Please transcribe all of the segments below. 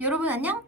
여러분 안녕?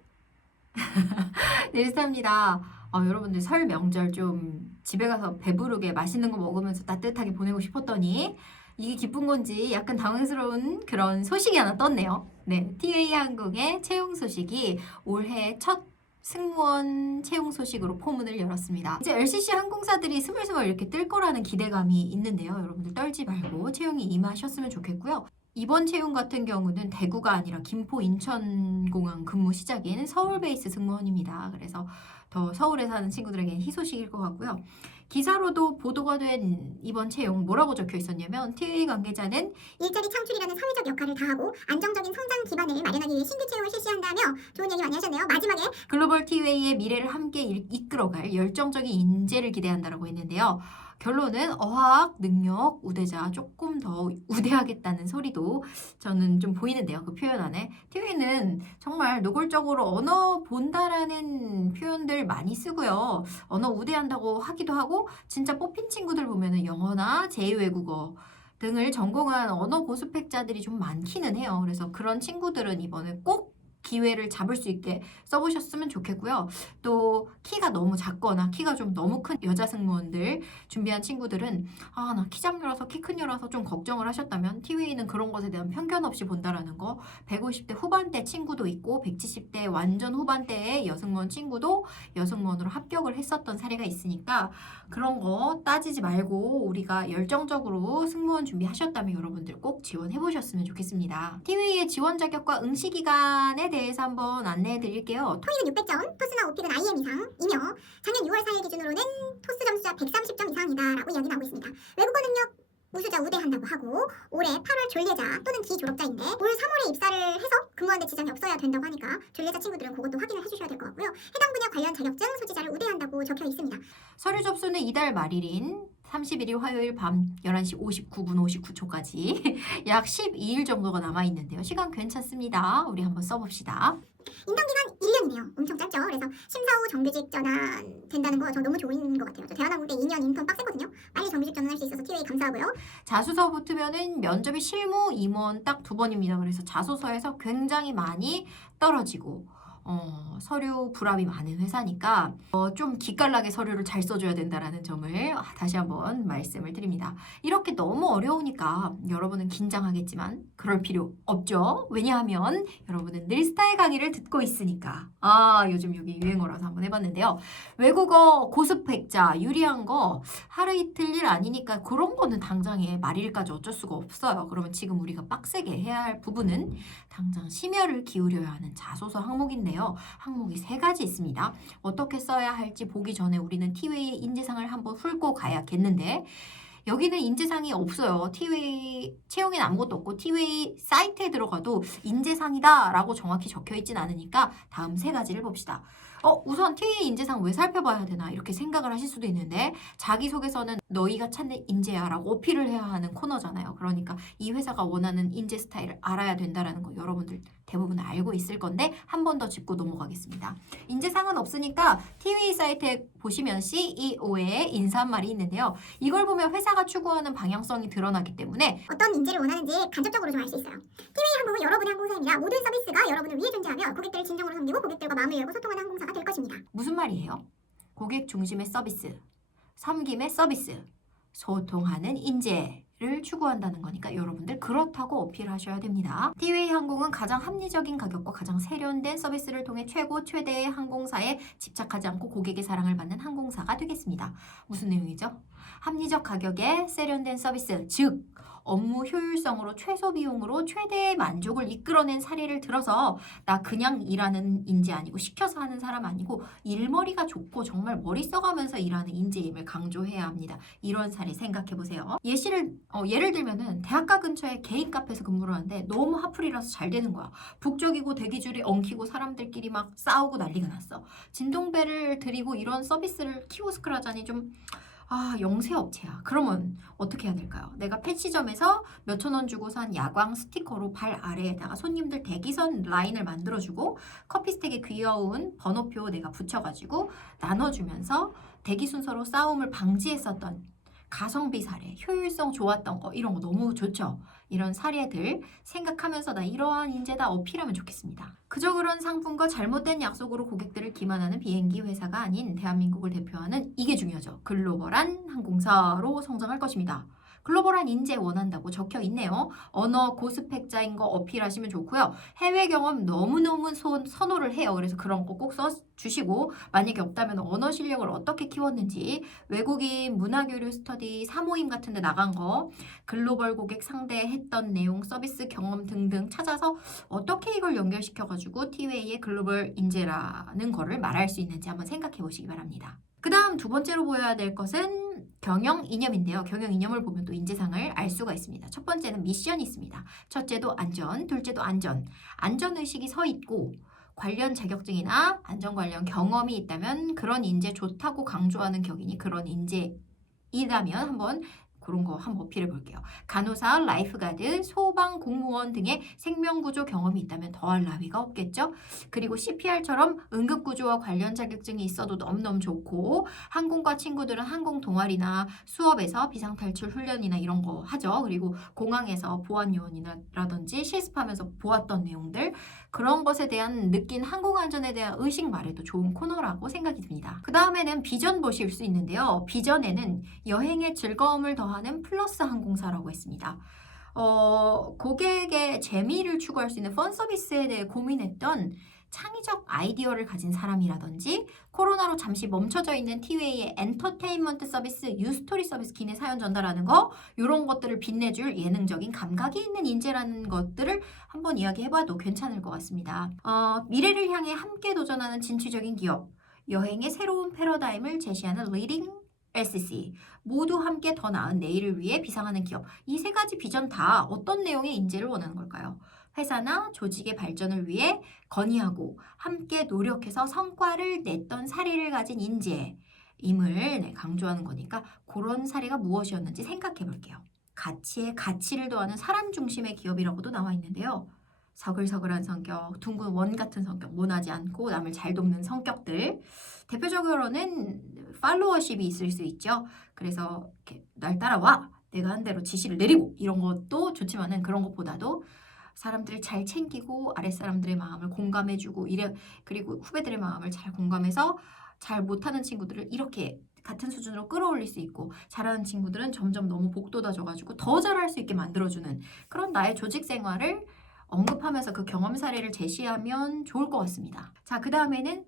닐스타입니다. 여러분들 설 명절 좀 집에 가서 배부르게 맛있는 거 먹으면서 따뜻하게 보내고 싶었더니 이게 기쁜 건지 약간 당황스러운 그런 소식이 하나 떴네요. 네, TA 한국의 채용 소식이 올해 첫 승무원 채용 소식으로 포문을 열었습니다. 이제 LCC 항공사들이 스물스물 이렇게 뜰 거라는 기대감이 있는데요. 여러분들 떨지 말고 채용이 임하셨으면 좋겠고요. 이번 채용 같은 경우는 대구가 아니라 김포 인천공항 근무 시작인 서울 베이스 승무원입니다. 그래서 더 서울에 사는 친구들에게는 희소식일 것 같고요. 기사로도 보도가 된 이번 채용 뭐라고 적혀 있었냐면 TA 관계자는 일자리 창출이라는 사회적 역할을 다하고 안정적인 성장 기반을 마련하기 위해 신규 채용을 실시한다며 좋은 얘기 많이 하셨네요. 마지막에 글로벌 티웨이의 미래를 함께 이끌어갈 열정적인 인재를 기대한다라고 했는데요. 결론은 어학, 능력, 우대자 조금 더 우대하겠다는 소리도 저는 좀 보이는데요. 그 표현 안에. 티웨이는 정말 노골적으로 언어 본다라는 표현들 많이 쓰고요. 언어 우대한다고 하기도 하고 진짜 뽑힌 친구들 보면은 영어나 제2외국어 등을 전공한 언어 고수팩자들이 좀 많기는 해요. 그래서 그런 친구들은 이번에 꼭 기회를 잡을 수 있게 써보셨으면 좋겠고요. 또 키가 너무 작거나 키가 좀 너무 큰 여자 승무원들 준비한 친구들은 나 키 작녀라서 키 큰 녀라서 좀 걱정을 하셨다면 티웨이는 그런 것에 대한 편견 없이 본다라는 거. 150대 후반대 친구도 있고 170대 완전 후반대의 여승무원 친구도 여승무원으로 합격을 했었던 사례가 있으니까 그런 거 따지지 말고 우리가 열정적으로 승무원 준비하셨다면 여러분들 꼭 지원해 보셨으면 좋겠습니다. 티웨이의 지원 자격과 응시 기간에 대해서 한번 안내해 드릴게요. 토익은 600점, 토스나 오픽은 IM 이상이며 작년 6월 4일 기준으로는 토스 점수가 130점 이상이다라고 이야기 나오고 있습니다. 외국어 능력 우수자 우대한다고 하고 올해 8월 졸례자 또는 기졸업자인데 올 3월에 입사를 해서 근무하는데 지장이 없어야 된다고 하니까 졸례자 친구들은 그것도 확인을 해주셔야 될 것 같고요. 해당 분야 관련 자격증 소지자를 우대한다고 적혀 있습니다. 서류 접수는 이달 말일인 31일 화요일 밤 11시 59분 59초까지 약 12일 정도가 남아있는데요. 시간 괜찮습니다. 우리 한번 써봅시다. 인턴기간 1년이네요. 엄청 짧죠. 그래서 심사 후 정규직 전환 된다는 거 저 너무 좋은 것 같아요. 저 대한항공 때 2년 인턴 빡세거든요. 빨리 정규직 전환할 수 있어서 티웨이 감사하고요. 자소서 붙으면은 면접이 실무 임원 딱 2번입니다. 그래서 자소서에서 굉장히 많이 떨어지고 서류 불합이 많은 회사니까 좀 기깔나게 서류를 잘 써줘야 된다라는 점을 다시 한번 말씀을 드립니다. 이렇게 너무 어려우니까 여러분은 긴장하겠지만 그럴 필요 없죠. 왜냐하면 여러분은 늘스타의 강의를 듣고 있으니까. 요즘 여기 유행어라서 한번 해봤는데요. 외국어 고스펙자 유리한 거 하루 이틀 일 아니니까 그런 거는 당장에 말일까지 어쩔 수가 없어요. 그러면 지금 우리가 빡세게 해야 할 부분은 당장 심혈을 기울여야 하는 자소서 항목인데요. 항목이 3가지 있습니다. 어떻게 써야 할지 보기 전에 우리는 티웨이의 인재상을 한번 훑고 가야겠는데 여기는 인재상이 없어요. 티웨이 채용에는 아무것도 없고 티웨이 사이트에 들어가도 인재상이다 라고 정확히 적혀 있진 않으니까 다음 3가지를 봅시다. 우선 티웨이 인재상 왜 살펴봐야 되나 이렇게 생각을 하실 수도 있는데 자기소개서는 너희가 찾는 인재야 라고 어필을 해야 하는 코너잖아요. 그러니까 이 회사가 원하는 인재 스타일을 알아야 된다는 거 여러분들 대부분 알고 있을 건데 한 번 더 짚고 넘어가겠습니다. 인재상은 없으니까 티웨이 사이트에 보시면 CEO의 인사말이 있는데요. 이걸 보면 회사가 추구하는 방향성이 드러나기 때문에 어떤 인재를 원하는지 간접적으로 좀 알 수 있어요. 티웨이 항공은 여러분의 항공사입니다. 모든 서비스가 여러분을 위해 존재하며 고객들을 진정으로 섬기고 고객들과 마음을 열고 소통하는 항공사가 될 것입니다. 무슨 말이에요? 고객 중심의 서비스, 섬김의 서비스, 소통하는 인재를 추구한다는 거니까 여러분들 그렇다고 어필하셔야 됩니다. 티웨이 항공은 가장 합리적인 가격과 가장 세련된 서비스를 통해 최고 최대의 항공사에 집착하지 않고 고객의 사랑을 받는 항공사가 되겠습니다. 무슨 내용이죠? 합리적 가격에 세련된 서비스, 즉 업무 효율성으로 최소 비용으로 최대의 만족을 이끌어낸 사례를 들어서 나 그냥 일하는 인재 아니고 시켜서 하는 사람 아니고 일머리가 좋고 정말 머리 써가면서 일하는 인재임을 강조해야 합니다. 이런 사례 생각해 보세요. 예를 들면은 대학가 근처에 개인 카페에서 근무를 하는데 너무 하플이라서 잘 되는 거야. 북적이고 대기줄이 엉키고 사람들끼리 막 싸우고 난리가 났어. 진동벨을 드리고 이런 서비스를 키오스크를 하자니 좀 영세업체야. 그러면 어떻게 해야 될까요? 내가 펜시점에서 몇천 원 주고 산 야광 스티커로 발 아래에다가 손님들 대기선 라인을 만들어주고 커피 스택에 귀여운 번호표 내가 붙여가지고 나눠주면서 대기 순서로 싸움을 방지했었던 가성비 사례, 효율성 좋았던 거 이런 거 너무 좋죠. 이런 사례들 생각하면서 나 이러한 인재다 어필하면 좋겠습니다. 그저 그런 상품과 잘못된 약속으로 고객들을 기만하는 비행기 회사가 아닌 대한민국을 대표하는 이게 중요하죠. 글로벌한 항공사로 성장할 것입니다. 글로벌한 인재 원한다고 적혀 있네요. 언어 고스펙자인 거 어필하시면 좋고요. 해외 경험 너무너무 선호를 해요. 그래서 그런 거 꼭 써주시고 만약에 없다면 언어 실력을 어떻게 키웠는지 외국인 문화교류 스터디 사모임 같은 데 나간 거 글로벌 고객 상대했던 내용 서비스 경험 등등 찾아서 어떻게 이걸 연결시켜가지고 티웨이의 글로벌 인재라는 거를 말할 수 있는지 한번 생각해 보시기 바랍니다. 그 다음 두 번째로 보여야 될 것은 경영 이념인데요. 경영 이념을 보면 또 인재상을 알 수가 있습니다. 첫 번째는 미션이 있습니다. 첫째도 안전, 둘째도 안전. 안전의식이 서 있고 관련 자격증이나 안전 관련 경험이 있다면 그런 인재 좋다고 강조하는 격이니 그런 인재이라면 한번 그런 거 한번 어필해 볼게요. 간호사, 라이프가드, 소방, 공무원 등의 생명구조 경험이 있다면 더할 나위가 없겠죠. 그리고 CPR처럼 응급구조와 관련 자격증이 있어도 너무너무 좋고 항공과 친구들은 항공 동아리나 수업에서 비상탈출 훈련이나 이런 거 하죠. 그리고 공항에서 보안요원이라든지 실습하면서 보았던 내용들 그런 것에 대한 느낀 항공안전에 대한 의식 말해도 좋은 코너라고 생각이 듭니다. 그 다음에는 비전 보실 수 있는데요. 비전에는 여행의 즐거움을 더하는 플러스 항공사라고 했습니다. 고객의 재미를 추구할 수 있는 펀 서비스에 대해 고민했던 창의적 아이디어를 가진 사람이라든지 코로나로 잠시 멈춰져 있는 티웨이의 엔터테인먼트 서비스, 유스토리 서비스 기내 사연 전달하는 거 이런 것들을 빛내줄 예능적인 감각이 있는 인재라는 것들을 한번 이야기해봐도 괜찮을 것 같습니다. 미래를 향해 함께 도전하는 진취적인 기업, 여행의 새로운 패러다임을 제시하는 리딩 SC, 모두 함께 더 나은 내일을 위해 비상하는 기업. 이 세 가지 비전 다 어떤 내용의 인재를 원하는 걸까요? 회사나 조직의 발전을 위해 건의하고 함께 노력해서 성과를 냈던 사례를 가진 인재임을 강조하는 거니까 그런 사례가 무엇이었는지 생각해 볼게요. 가치에 가치를 더하는 사람 중심의 기업이라고도 나와 있는데요. 서글서글한 성격, 둥근 원 같은 성격, 모나지 않고 남을 잘 돕는 성격들. 대표적으로는 팔로워십이 있을 수 있죠. 그래서 이렇게 날 따라와, 내가 한 대로 지시를 내리고 이런 것도 좋지만은 그런 것보다도 사람들을 잘 챙기고 아랫사람들의 마음을 공감해주고 그리고 후배들의 마음을 잘 공감해서 잘 못하는 친구들을 이렇게 같은 수준으로 끌어올릴 수 있고 잘하는 친구들은 점점 너무 복돋아져가지고 더 잘할 수 있게 만들어주는 그런 나의 조직 생활을 언급하면서 그 경험 사례를 제시하면 좋을 것 같습니다. 자, 그 다음에는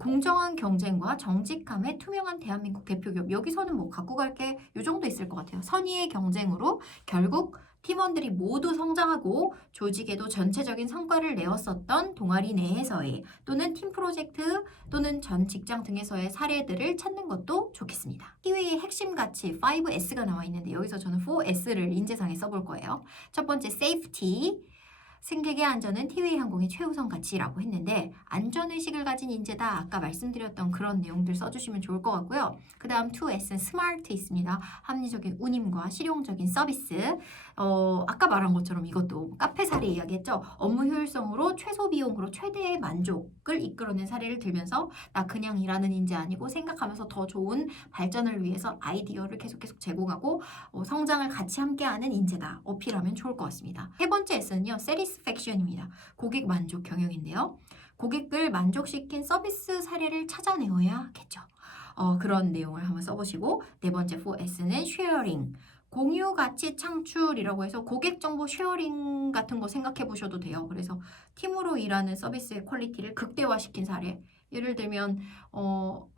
공정한 경쟁과 정직함의 투명한 대한민국 대표기업. 여기서는 뭐 갖고 갈 게 이 정도 있을 것 같아요. 선의의 경쟁으로 결국 팀원들이 모두 성장하고 조직에도 전체적인 성과를 내었었던 동아리 내에서의 또는 팀 프로젝트 또는 전 직장 등에서의 사례들을 찾는 것도 좋겠습니다. 티웨이의 핵심 가치 5S가 나와 있는데 여기서 저는 4S를 인재상에 써볼 거예요. 첫 번째 safety. 승객의 안전은 티웨이 항공의 최우선 가치라고 했는데 안전의식을 가진 인재다. 아까 말씀드렸던 그런 내용들 써주시면 좋을 것 같고요. 그 다음 2S는 스마트 있습니다. 합리적인 운임과 실용적인 서비스. 아까 말한 것처럼 이것도 카페 사례 이야기했죠. 업무 효율성으로 최소 비용으로 최대의 만족을 이끌어낸 사례를 들면서 나 그냥 일하는 인재 아니고 생각하면서 더 좋은 발전을 위해서 아이디어를 계속 제공하고 성장을 같이 함께하는 인재다. 어필하면 좋을 것 같습니다. 세 번째 S는요. satisfaction입니다. 고객 만족 경영인데요. 고객을 만족시킨 서비스 사례를 찾아내어야겠죠. 그런 내용을 한번 써보시고 네 번째 4S는 sharing. 공유 가치 창출이라고 해서 고객 정보 쉐어링 같은 거 생각해 보셔도 돼요. 그래서 팀으로 일하는 서비스의 퀄리티를 극대화시킨 사례. 예를 들면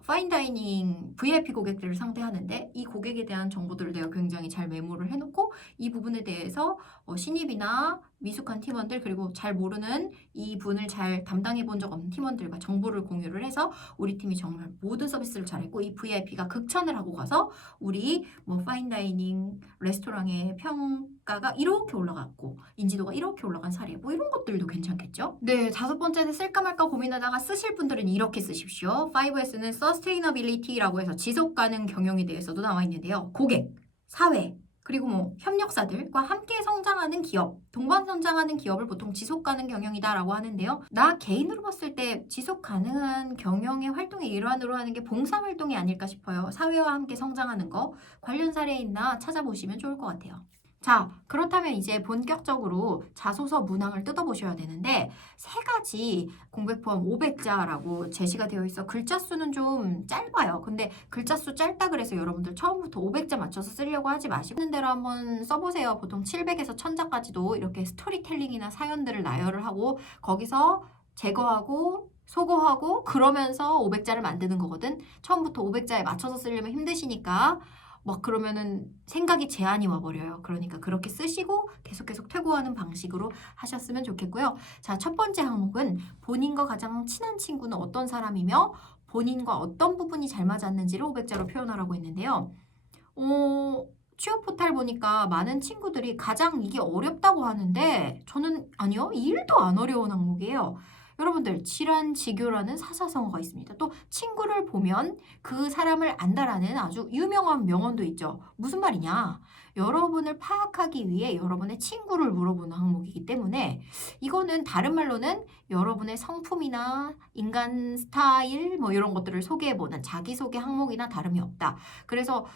파인다이닝 VIP 고객들을 상대하는데 이 고객에 대한 정보들을 내가 굉장히 잘 메모를 해놓고 이 부분에 대해서 신입이나 미숙한 팀원들 그리고 잘 모르는 이 분을 잘 담당해 본 적 없는 팀원들과 정보를 공유를 해서 우리 팀이 정말 모든 서비스를 잘했고 이 VIP가 극찬을 하고 가서 우리 뭐 파인다이닝 레스토랑의 평가가 이렇게 올라갔고 인지도가 이렇게 올라간 사례 뭐 이런 것들도 괜찮겠죠? 네, 다섯 번째는 쓸까 말까 고민하다가 쓰실 분들은 이렇게 쓰십시오. 5S는 sustainability라고 해서 지속 가능 경영에 대해서도 나와 있는데요. 고객, 사회, 그리고 뭐 협력사들과 함께 성장하는 기업, 동반 성장하는 기업을 보통 지속 가능 경영이다라고 하는데요. 나 개인으로 봤을 때 지속 가능한 경영의 활동의 일환으로 하는 게 봉사활동이 아닐까 싶어요. 사회와 함께 성장하는 거 관련 사례 있나 찾아보시면 좋을 것 같아요. 자, 그렇다면 이제 본격적으로 자소서 문항을 뜯어보셔야 되는데 세 가지 공백 포함 500자라고 제시가 되어 있어 글자 수는 좀 짧아요. 근데 글자 수 짧다 그래서 여러분들 처음부터 500자 맞춰서 쓰려고 하지 마시고 있는 대로 한번 써보세요. 보통 700에서 1000자까지도 이렇게 스토리텔링이나 사연들을 나열을 하고 거기서 제거하고 소거하고 그러면서 500자를 만드는 거거든. 처음부터 500자에 맞춰서 쓰려면 힘드시니까 막 그러면은 생각이 제한이 와버려요. 그러니까 그렇게 쓰시고 계속 퇴고하는 방식으로 하셨으면 좋겠고요. 자, 첫 번째 항목은 본인과 가장 친한 친구는 어떤 사람이며 본인과 어떤 부분이 잘 맞았는지를 500자로 표현하라고 했는데요. 취업 포탈 보니까 많은 친구들이 가장 이게 어렵다고 하는데 저는 아니요, 1도 안 어려운 항목이에요. 여러분들 질환지교라는 사사성어가 있습니다. 또 친구를 보면 그 사람을 안다라는 아주 유명한 명언도 있죠. 무슨 말이냐? 여러분을 파악하기 위해 여러분의 친구를 물어보는 항목이기 때문에 이거는 다른 말로는 여러분의 성품이나 인간 스타일 뭐 이런 것들을 소개해보는 자기소개 항목이나 다름이 없다. 그래서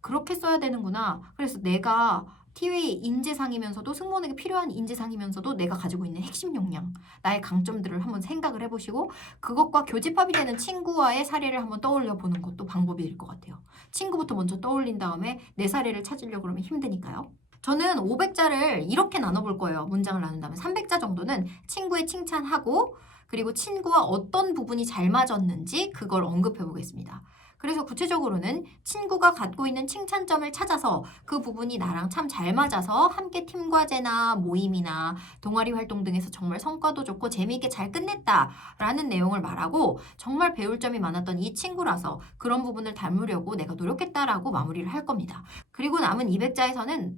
그렇게 써야 되는구나. 그래서 내가 티웨이 인재상이면서도 승무원에게 필요한 인재상이면서도 내가 가지고 있는 핵심 역량, 나의 강점들을 한번 생각을 해보시고 그것과 교집합이 되는 친구와의 사례를 한번 떠올려 보는 것도 방법이 될 것 같아요. 친구부터 먼저 떠올린 다음에 내 사례를 찾으려고 그러면 힘드니까요. 저는 500자를 이렇게 나눠볼 거예요. 문장을 나눈다면 300자 정도는 친구의 칭찬하고 그리고 친구와 어떤 부분이 잘 맞았는지 그걸 언급해 보겠습니다. 그래서 구체적으로는 친구가 갖고 있는 칭찬점을 찾아서 그 부분이 나랑 참 잘 맞아서 함께 팀 과제나 모임이나 동아리 활동 등에서 정말 성과도 좋고 재미있게 잘 끝냈다라는 내용을 말하고 정말 배울 점이 많았던 이 친구라서 그런 부분을 닮으려고 내가 노력했다라고 마무리를 할 겁니다. 그리고 남은 200자에서는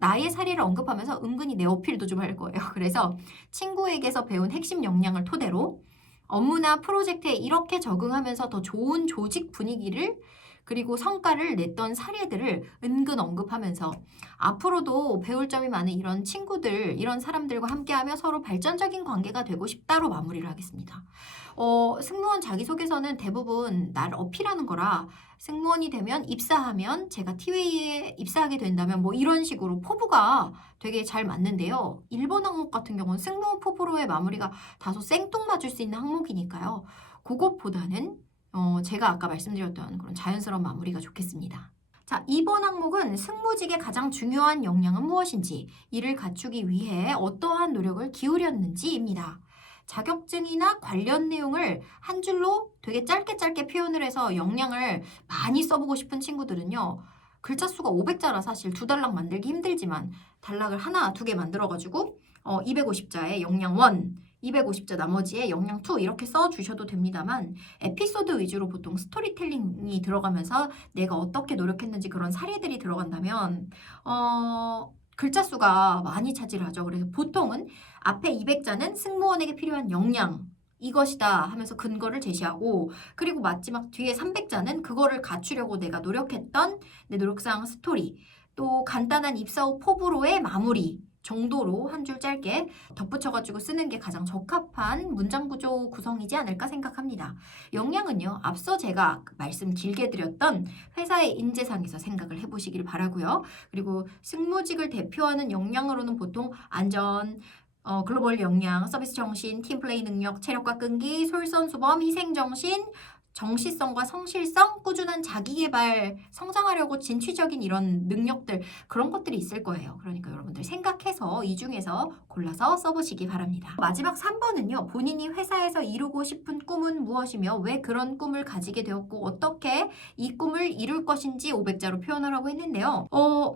나의 사례를 언급하면서 은근히 내 어필도 좀 할 거예요. 그래서 친구에게서 배운 핵심 역량을 토대로 업무나 프로젝트에 이렇게 적응하면서 더 좋은 조직 분위기를 그리고 성과를 냈던 사례들을 은근 언급하면서 앞으로도 배울 점이 많은 이런 친구들, 이런 사람들과 함께하며 서로 발전적인 관계가 되고 싶다로 마무리를 하겠습니다. 승무원 자기소개서는 대부분 나를 어필하는 거라 승무원이 되면 입사하면 제가 티웨이에 입사하게 된다면 뭐 이런 식으로 포부가 되게 잘 맞는데요. 1번 항목 같은 경우는 승무원 포부로의 마무리가 다소 생뚱맞을 수 있는 항목이니까요. 그것보다는 제가 아까 말씀드렸던 그런 자연스러운 마무리가 좋겠습니다. 자, 2번 항목은 승무직의 가장 중요한 역량은 무엇인지, 이를 갖추기 위해 어떠한 노력을 기울였는지입니다. 자격증이나 관련 내용을 한 줄로 되게 짧게 표현을 해서 역량을 많이 써보고 싶은 친구들은요. 글자 수가 500자라 사실 2단락 만들기 힘들지만 단락을 하나, 2개 만들어가지고 250자에 역량 1, 250자 나머지에 역량 2 이렇게 써주셔도 됩니다만 에피소드 위주로 보통 스토리텔링이 들어가면서 내가 어떻게 노력했는지 그런 사례들이 들어간다면 글자 수가 많이 차지하죠. 그래서 보통은 앞에 200자는 승무원에게 필요한 역량 이것이다 하면서 근거를 제시하고 그리고 마지막 뒤에 300자는 그거를 갖추려고 내가 노력했던 내 노력상 스토리 또 간단한 입사 후 포부로의 마무리 정도로 한 줄 짧게 덧붙여가지고 쓰는 게 가장 적합한 문장 구조 구성이지 않을까 생각합니다. 역량은요, 앞서 제가 말씀 길게 드렸던 회사의 인재상에서 생각을 해보시길 바라고요. 그리고 승무직을 대표하는 역량으로는 보통 안전, 글로벌 역량, 서비스 정신, 팀플레이 능력, 체력과 끈기, 솔선수범, 희생정신, 정시성과 성실성, 꾸준한 자기개발, 성장하려고 진취적인 이런 능력들 그런 것들이 있을 거예요. 그러니까 여러분들 생각해서 이 중에서 골라서 써보시기 바랍니다. 마지막 3번은요. 본인이 회사에서 이루고 싶은 꿈은 무엇이며 왜 그런 꿈을 가지게 되었고 어떻게 이 꿈을 이룰 것인지 500자로 표현하라고 했는데요.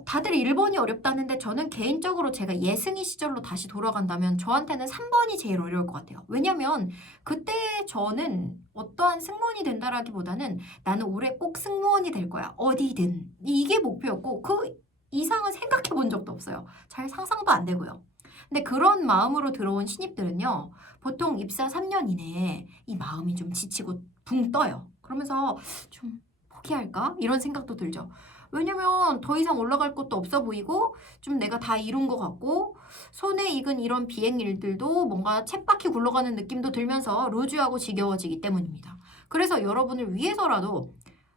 다들 1번이 어렵다는데 저는 개인적으로 제가 예승이 시절로 다시 돌아간다면 저한테는 3번이 제일 어려울 것 같아요. 왜냐면 그때 저는 어떠한 승무원이 된다라기보다는 나는 올해 꼭 승무원이 될 거야. 어디든. 이게 목표였고 그 이상은 생각해 본 적도 없어요. 잘 상상도 안 되고요. 근데 그런 마음으로 들어온 신입들은요. 보통 입사 3년 이내에 이 마음이 좀 지치고 붕 떠요. 그러면서 좀 포기할까? 이런 생각도 들죠. 왜냐면 더 이상 올라갈 것도 없어 보이고 좀 내가 다 이룬 것 같고 손에 익은 이런 비행일들도 뭔가 쳇바퀴 굴러가는 느낌도 들면서 루즈하고 지겨워지기 때문입니다. 그래서 여러분을 위해서라도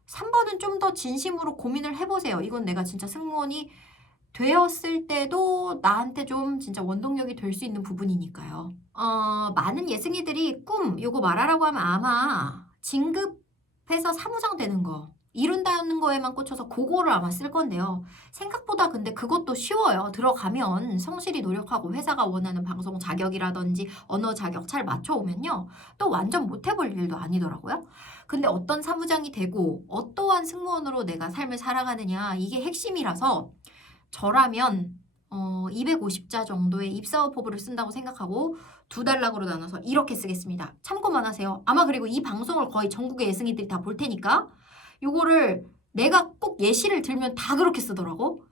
3번은 좀 더 진심으로 고민을 해보세요. 이건 내가 진짜 승무원이 되었을 때도 나한테 좀 진짜 원동력이 될 수 있는 부분이니까요. 많은 예승이들이 꿈 요거 말하라고 하면 아마 진급해서 사무장 되는 거 이룬다는 거에만 꽂혀서 그거를 아마 쓸 건데요. 생각보다 근데 그것도 쉬워요. 들어가면 성실히 노력하고 회사가 원하는 방송 자격이라든지 언어 자격 잘 맞춰오면요. 또 완전 못해볼 일도 아니더라고요. 근데 어떤 사무장이 되고 어떠한 승무원으로 내가 삶을 살아가느냐 이게 핵심이라서 저라면 250자 정도의 입사어포부를 쓴다고 생각하고 두 단락으로 나눠서 이렇게 쓰겠습니다. 참고만 하세요. 아마 그리고 이 방송을 거의 전국의 예승이들이 다 볼 테니까 요거를 내가 꼭 예시를 들면 다 그렇게 쓰더라고.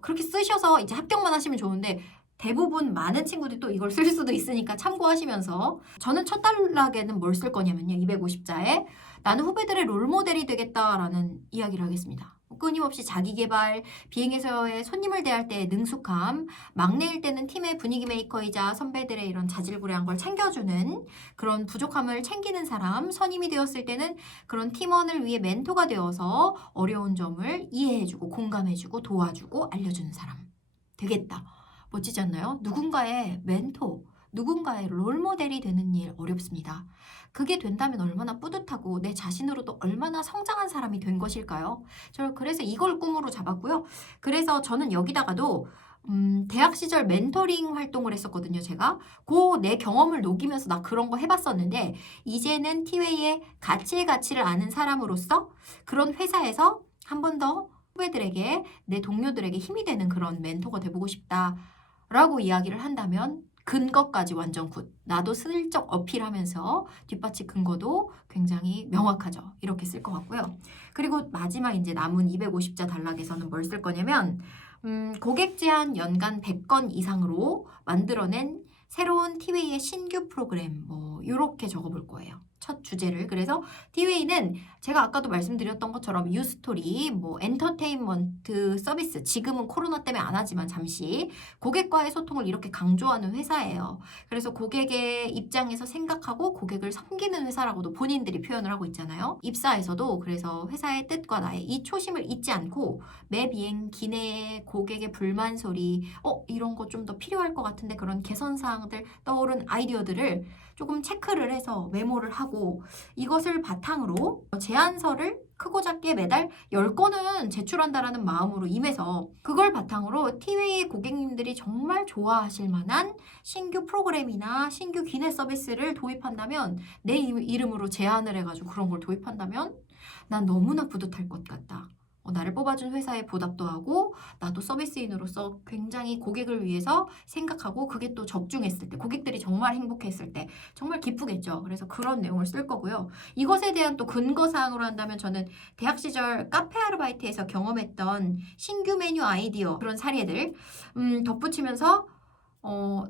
그렇게 쓰셔서 이제 합격만 하시면 좋은데 대부분 많은 친구들이 또 이걸 쓸 수도 있으니까 참고하시면서 저는 첫 단락에는 뭘 쓸 거냐면요. 250자에 나는 후배들의 롤모델이 되겠다라는 이야기를 하겠습니다. 끊임없이 자기개발, 비행에서의 손님을 대할 때의 능숙함, 막내일 때는 팀의 분위기 메이커이자 선배들의 이런 자질구레한 걸 챙겨주는 그런 부족함을 챙기는 사람, 선임이 되었을 때는 그런 팀원을 위해 멘토가 되어서 어려운 점을 이해해주고 공감해주고 도와주고 알려주는 사람 되겠다. 멋지지 않나요? 누군가의 멘토, 누군가의 롤모델이 되는 일 어렵습니다. 그게 된다면 얼마나 뿌듯하고 내 자신으로도 얼마나 성장한 사람이 된 것일까요? 저 그래서 이걸 꿈으로 잡았고요. 그래서 저는 여기다가도 대학 시절 멘토링 활동을 했었거든요, 제가. 내 경험을 녹이면서 나 그런 거 해봤었는데 이제는 티웨이의 가치를 아는 사람으로서 그런 회사에서 한 번 더 후배들에게 내 동료들에게 힘이 되는 그런 멘토가 돼보고 싶다라고 이야기를 한다면 근거까지 완전 굿. 나도 슬쩍 어필하면서 뒷받침 근거도 굉장히 명확하죠. 이렇게 쓸 것 같고요. 그리고 마지막 이제 남은 250자 단락에서는 뭘 쓸 거냐면 고객 제한 연간 100건 이상으로 만들어낸 새로운 티웨이의 신규 프로그램 뭐 이렇게 적어볼 거예요. 첫 주제를. 그래서 티웨이는 제가 아까도 말씀드렸던 것처럼 유스토리, 뭐 엔터테인먼트 서비스, 지금은 코로나 때문에 안 하지만 잠시 고객과의 소통을 이렇게 강조하는 회사예요. 그래서 고객의 입장에서 생각하고 고객을 섬기는 회사라고도 본인들이 표현을 하고 있잖아요. 입사에서도 그래서 회사의 뜻과 나의 이 초심을 잊지 않고 매 비행 기내에 고객의 불만 소리, 이런 거 좀 더 필요할 것 같은데 그런 개선 사항들 떠오른 아이디어들을 조금 체크를 해서 메모를 하고 이것을 바탕으로 제안서를 크고 작게 매달 10건은 제출한다라는 마음으로 임해서 그걸 바탕으로 티웨이 고객님들이 정말 좋아하실 만한 신규 프로그램이나 신규 기내 서비스를 도입한다면 내 이름으로 제안을 해가지고 그런 걸 도입한다면 난 너무나 뿌듯할 것 같다. 나를 뽑아준 회사에 보답도 하고 나도 서비스인으로서 굉장히 고객을 위해서 생각하고 그게 또 적중했을 때 고객들이 정말 행복했을 때 정말 기쁘겠죠. 그래서 그런 내용을 쓸 거고요. 이것에 대한 또 근거사항으로 한다면 저는 대학 시절 카페 아르바이트에서 경험했던 신규 메뉴 아이디어 그런 사례들 덧붙이면서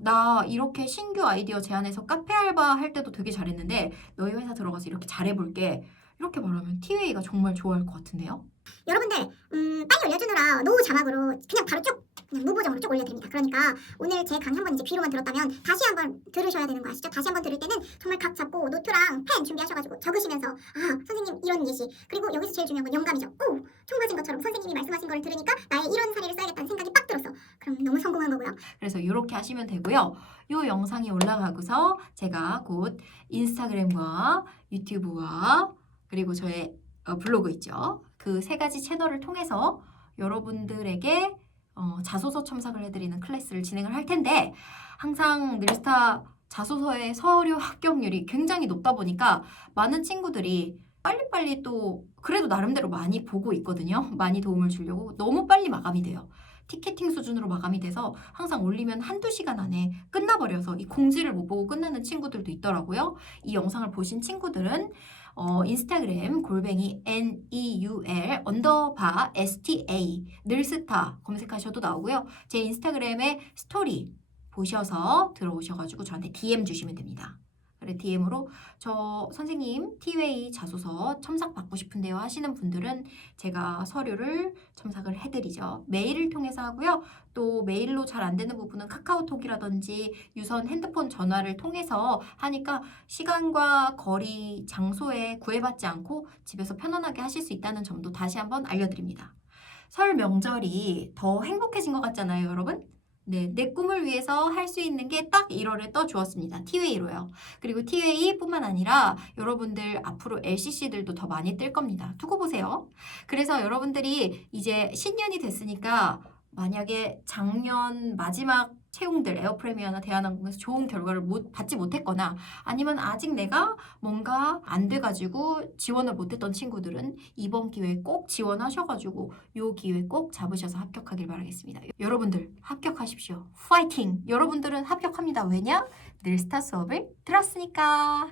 나 이렇게 신규 아이디어 제안해서 카페 알바 할 때도 되게 잘했는데 너희 회사 들어가서 이렇게 잘해볼게. 이렇게 말하면 티웨이가 정말 좋아할 것 같은데요. 여러분들 빨리 올려주느라 노후 자막으로 그냥 바로 쭉 그냥 무보정으로 쭉 올려드립니다. 그러니까 오늘 제 강의 한번 이제 귀로만 들었다면 다시 한번 들으셔야 되는 거 아시죠? 다시 한번 들을 때는 정말 각 잡고 노트랑 펜 준비하셔가지고 적으시면서 선생님 이런 예시 그리고 여기서 제일 중요한 건 영감이죠. 총 가진 것처럼 선생님이 말씀하신 걸 들으니까 나의 이런 사례를 써야겠다는 생각이 빡 들었어. 그럼 너무 성공한 거고요. 그래서 이렇게 하시면 되고요. 이 영상이 올라가고서 제가 곧 인스타그램과 유튜브와 그리고 저의 블로그 있죠. 그 세 가지 채널을 통해서 여러분들에게 자소서 첨삭을 해드리는 클래스를 진행을 할 텐데 항상 늘스타 자소서의 서류 합격률이 굉장히 높다 보니까 많은 친구들이 빨리빨리 또 그래도 나름대로 많이 보고 있거든요. 많이 도움을 주려고 너무 빨리 마감이 돼요. 티켓팅 수준으로 마감이 돼서 항상 올리면 한두 시간 안에 끝나버려서 이 공지를 못 보고 끝나는 친구들도 있더라고요. 이 영상을 보신 친구들은 인스타그램 @ NEUL_STA 늘스타 검색하셔도 나오고요. 제 인스타그램의 스토리 보셔서 들어오셔가지고 저한테 DM 주시면 됩니다. 그래 DM으로 저 선생님 T-웨이 자소서 첨삭 받고 싶은데요 하시는 분들은 제가 서류를 첨삭을 해드리죠. 메일을 통해서 하고요. 또 메일로 잘 안 되는 부분은 카카오톡이라든지 유선 핸드폰 전화를 통해서 하니까 시간과 거리, 장소에 구애받지 않고 집에서 편안하게 하실 수 있다는 점도 다시 한번 알려드립니다. 설 명절이 더 행복해진 것 같잖아요, 여러분? 네, 내 꿈을 위해서 할 수 있는 게 딱 1월에 떠주었습니다. T-웨이로요. 그리고 T-웨이뿐만 아니라 여러분들 앞으로 LCC들도 더 많이 뜰 겁니다. 두고 보세요. 그래서 여러분들이 이제 신년이 됐으니까 만약에 작년 마지막 채용들 에어프리미어나 대한항공에서 좋은 결과를 받지 못했거나 아니면 아직 내가 뭔가 안 돼가지고 지원을 못했던 친구들은 이번 기회에 꼭 지원하셔가지고 요 기회 꼭 잡으셔서 합격하길 바라겠습니다. 여러분들 합격하십시오. 파이팅! 여러분들은 합격합니다. 왜냐? 늘 스타 수업을 들었으니까.